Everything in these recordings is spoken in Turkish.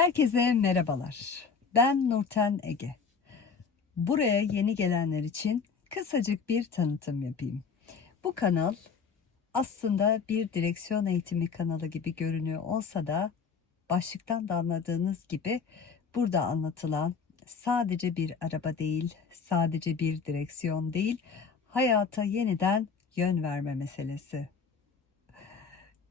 Herkese merhabalar. Ben Nurten Ege. Buraya yeni gelenler için kısacık bir tanıtım yapayım. Bu kanal aslında bir direksiyon eğitimi kanalı gibi görünüyor olsa da başlıktan da anladığınız gibi burada anlatılan sadece bir araba değil, sadece bir direksiyon değil, hayata yeniden yön verme meselesi.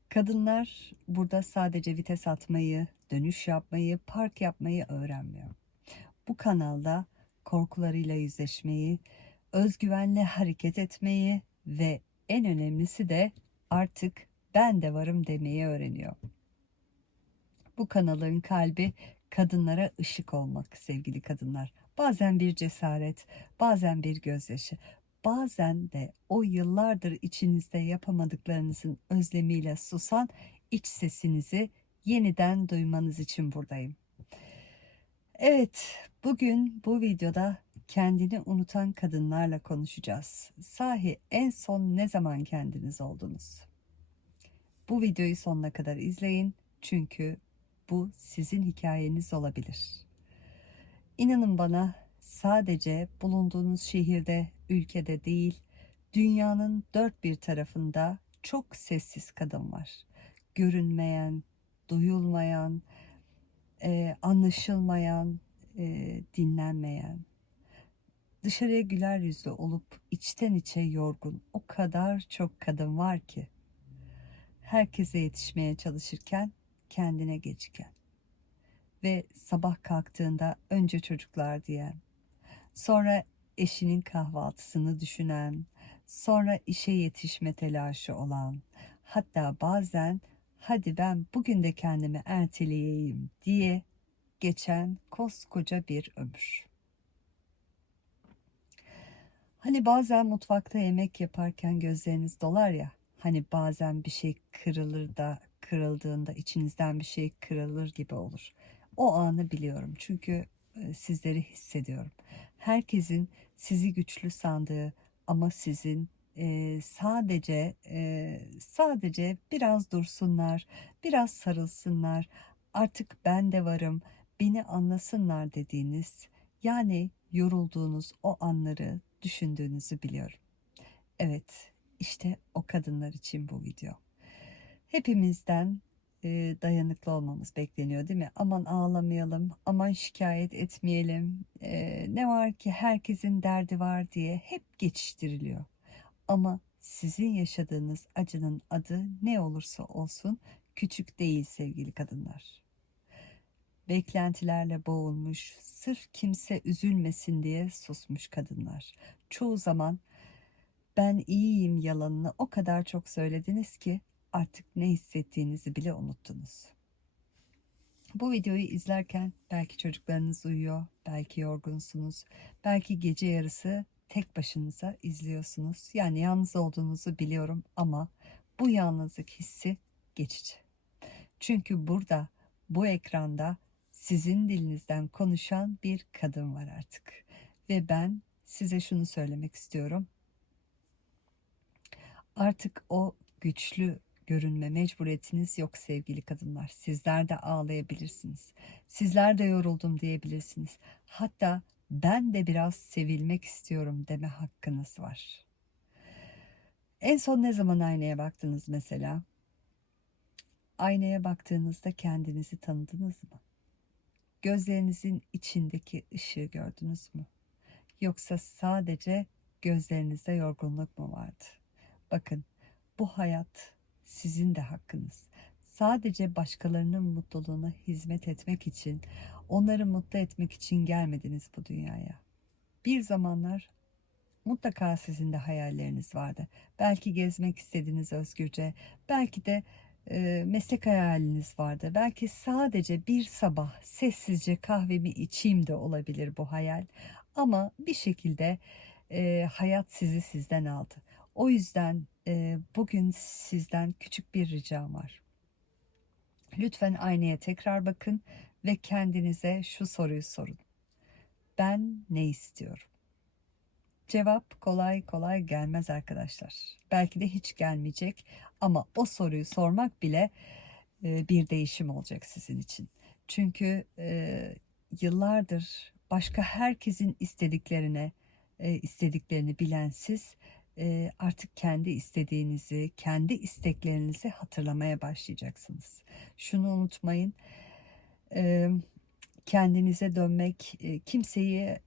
Kadınlar burada sadece vites atmayı, dönüş yapmayı, park yapmayı öğrenmiyor. Bu kanalda korkularıyla yüzleşmeyi, özgüvenle hareket etmeyi ve en önemlisi de artık ben de varım demeyi öğreniyor. Bu kanalın kalbi kadınlara ışık olmak sevgili kadınlar. Bazen bir cesaret, bazen bir gözyaşı, bazen de o yıllardır içinizde yapamadıklarınızın özlemiyle susan iç sesinizi yeniden duymanız için buradayım. Evet, bugün bu videoda kendini unutan kadınlarla konuşacağız. Sahi en son ne zaman kendiniz oldunuz? Bu videoyu sonuna kadar izleyin çünkü bu sizin hikayeniz olabilir. İnanın bana sadece bulunduğunuz şehirde, ülkede değil, dünyanın dört bir tarafında çok sessiz kadın var. Görünmeyen, duyulmayan, e, anlaşılmayan, e, dinlenmeyen. Dışarıya güler yüzlü olup içten içe yorgun o kadar çok kadın var ki. Herkese yetişmeye çalışırken kendine geçken ve sabah kalktığında önce çocuklar diyen, sonra eşinin kahvaltısını düşünen, sonra işe yetişme telaşı olan, hatta bazen hadi ben bugün de kendimi erteleyeyim diye geçen koskoca bir ömür. Hani bazen mutfakta yemek yaparken gözleriniz dolar ya, hani bazen bir şey kırılır da kırıldığında içinizden bir şey kırılır gibi olur. O anı biliyorum çünkü e, sizleri hissediyorum. Herkesin sizi güçlü sandığı ama sizin e, sadece e, sadece biraz dursunlar, biraz sarılsınlar. Artık ben de varım, beni anlasınlar dediğiniz yani yorulduğunuz o anları düşündüğünüzü biliyorum. Evet, işte o kadınlar için bu video. Hepimizden e, dayanıklı olmamız bekleniyor değil mi? Aman ağlamayalım, aman şikayet etmeyelim. E, ne var ki herkesin derdi var diye hep geçiştiriliyor. Ama sizin yaşadığınız acının adı ne olursa olsun küçük değil sevgili kadınlar. Beklentilerle boğulmuş, sırf kimse üzülmesin diye susmuş kadınlar. Çoğu zaman ben iyiyim yalanını o kadar çok söylediniz ki artık ne hissettiğinizi bile unuttunuz. Bu videoyu izlerken belki çocuklarınız uyuyor, belki yorgunsunuz, belki gece yarısı tek başınıza izliyorsunuz. Yani yalnız olduğunuzu biliyorum ama bu yalnızlık hissi geçici. Çünkü burada bu ekranda sizin dilinizden konuşan bir kadın var artık. Ve ben size şunu söylemek istiyorum. Artık o güçlü görünme mecburiyetiniz yok sevgili kadınlar. Sizler de ağlayabilirsiniz. Sizler de yoruldum diyebilirsiniz. Hatta ben de biraz sevilmek istiyorum deme hakkınız var. En son ne zaman aynaya baktınız mesela? Aynaya baktığınızda kendinizi tanıdınız mı? Gözlerinizin içindeki ışığı gördünüz mü? Yoksa sadece gözlerinizde yorgunluk mu vardı? Bakın bu hayat sizin de hakkınız. Sadece başkalarının mutluluğuna hizmet etmek için, onları mutlu etmek için gelmediniz bu dünyaya. Bir zamanlar mutlaka sizin de hayalleriniz vardı. Belki gezmek istediniz özgürce, belki de e, meslek hayaliniz vardı. Belki sadece bir sabah sessizce kahvemi içeyim de olabilir bu hayal. Ama bir şekilde e, hayat sizi sizden aldı. O yüzden e, bugün sizden küçük bir ricam var. Lütfen aynaya tekrar bakın ve kendinize şu soruyu sorun. Ben ne istiyorum? Cevap kolay kolay gelmez arkadaşlar. Belki de hiç gelmeyecek ama o soruyu sormak bile e, bir değişim olacak sizin için. Çünkü e, yıllardır başka herkesin istediklerine e, istediklerini bilen siz artık kendi istediğinizi, kendi isteklerinizi hatırlamaya başlayacaksınız. Şunu unutmayın. kendinize dönmek, kimseyi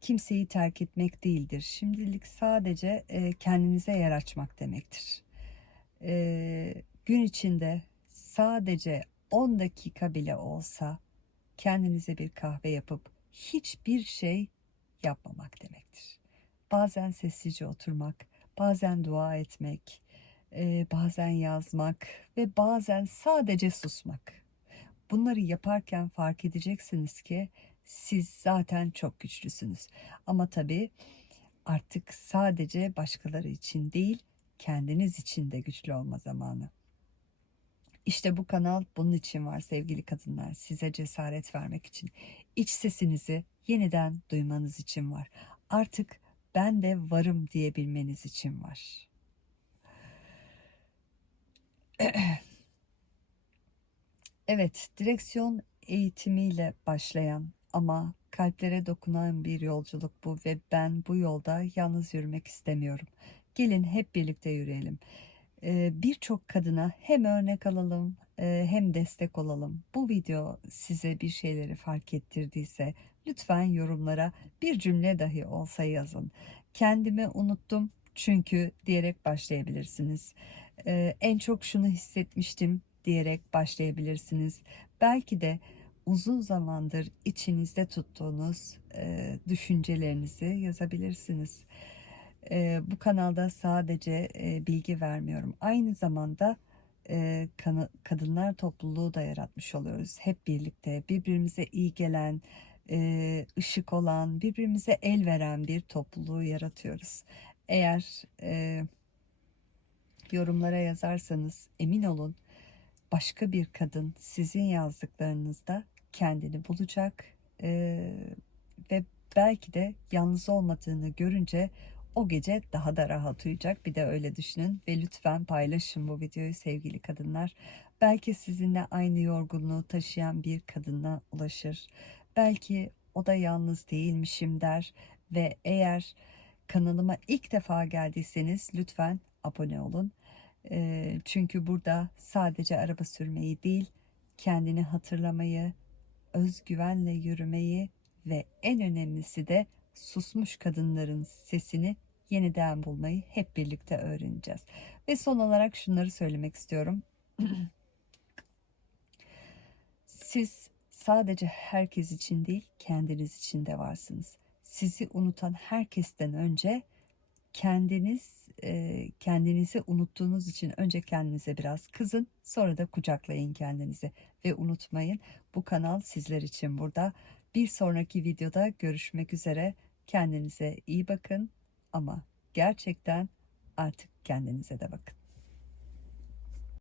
kimseyi terk etmek değildir. Şimdilik sadece kendinize yer açmak demektir. Gün içinde sadece 10 dakika bile olsa kendinize bir kahve yapıp hiçbir şey yapmamak demektir. Bazen sessizce oturmak, bazen dua etmek, e, bazen yazmak ve bazen sadece susmak. Bunları yaparken fark edeceksiniz ki siz zaten çok güçlüsünüz. Ama tabii artık sadece başkaları için değil, kendiniz için de güçlü olma zamanı. İşte bu kanal bunun için var sevgili kadınlar. Size cesaret vermek için. iç sesinizi yeniden duymanız için var. Artık ben de varım diyebilmeniz için var. Evet, direksiyon eğitimiyle başlayan ama kalplere dokunan bir yolculuk bu ve ben bu yolda yalnız yürümek istemiyorum. Gelin hep birlikte yürüyelim. Ee, Birçok kadına hem örnek alalım e, hem destek olalım. Bu video size bir şeyleri fark ettirdiyse lütfen yorumlara bir cümle dahi olsa yazın. Kendimi unuttum çünkü diyerek başlayabilirsiniz. Ee, en çok şunu hissetmiştim diyerek başlayabilirsiniz. Belki de uzun zamandır içinizde tuttuğunuz e, düşüncelerinizi yazabilirsiniz. E, bu kanalda sadece e, bilgi vermiyorum. Aynı zamanda e, kadınlar topluluğu da yaratmış oluyoruz. Hep birlikte birbirimize iyi gelen, e, ışık olan, birbirimize el veren bir topluluğu yaratıyoruz. Eğer e, yorumlara yazarsanız emin olun başka bir kadın sizin yazdıklarınızda kendini bulacak e, ve belki de yalnız olmadığını görünce o gece daha da rahat uyuyacak. Bir de öyle düşünün ve lütfen paylaşın bu videoyu sevgili kadınlar. Belki sizinle aynı yorgunluğu taşıyan bir kadına ulaşır. Belki o da yalnız değilmişim der ve eğer kanalıma ilk defa geldiyseniz lütfen abone olun. E, çünkü burada sadece araba sürmeyi değil, kendini hatırlamayı, özgüvenle yürümeyi ve en önemlisi de susmuş kadınların sesini yeniden bulmayı hep birlikte öğreneceğiz. Ve son olarak şunları söylemek istiyorum. Siz sadece herkes için değil, kendiniz için de varsınız. Sizi unutan herkesten önce kendiniz e, kendinizi unuttuğunuz için önce kendinize biraz kızın, sonra da kucaklayın kendinizi ve unutmayın bu kanal sizler için burada. Bir sonraki videoda görüşmek üzere. Kendinize iyi bakın ama gerçekten artık kendinize de bakın.